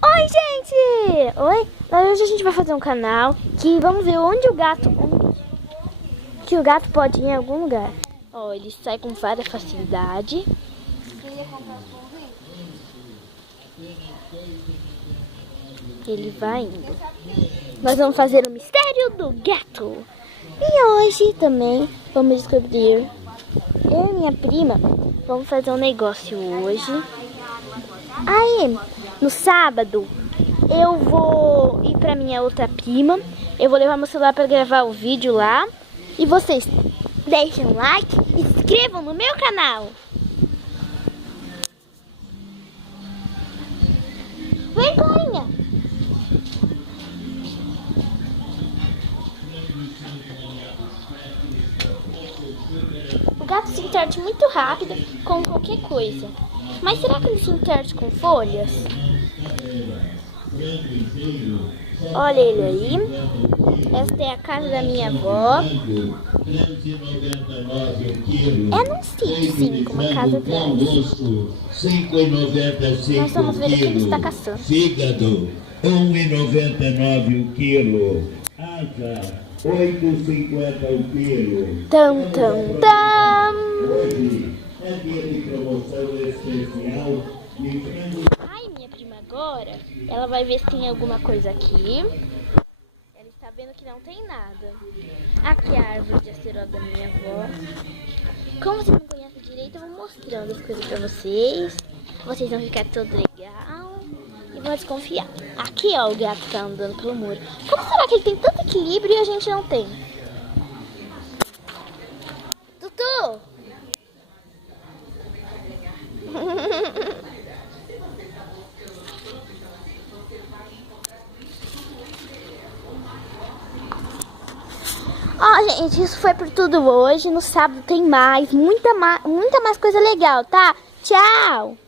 Oi, gente! Oi! Hoje a gente vai fazer um canal que vamos ver onde o gato... que o gato pode ir em algum lugar. Ó, ele sai com várias facilidade. Ele vai indo. Nós vamos fazer o mistério do gato. E hoje também vamos descobrir... Eu e minha prima vamos fazer um negócio hoje. Aí, no sábado, eu vou ir pra minha outra prima. Eu vou levar meu celular pra gravar o vídeo lá. E vocês deixem um like e se inscrevam no meu canal. Vem, Clarinha. O gato se interte muito rápido com qualquer coisa. Mas será que ele se interte com folhas? Olha ele aí. Esta é a casa da minha avó. É num sítio, sim, com uma casa atrás. Nós vamos ver o que ele está caçando. Fígado, R$ 1,99 o quilo. Asa, R$ 8,50 o quilo. Tam, tam, tam. Hoje é dia de promoção especial. Ai, minha prima agora, ela vai ver se tem alguma coisa aqui. Ela está vendo que não tem nada. Aqui é a árvore de acerola da minha avó. Como vocês não conhecem direito, eu vou mostrando as coisas pra vocês. Vocês vão ficar tudo legal e vão desconfiar. Aqui, ó, o gato tá andando pelo muro. Como será que ele tem tanto equilíbrio e a gente não tem? Tutu! Ó, gente, isso foi por tudo hoje. No sábado tem mais, muita mais coisa legal, tá? Tchau!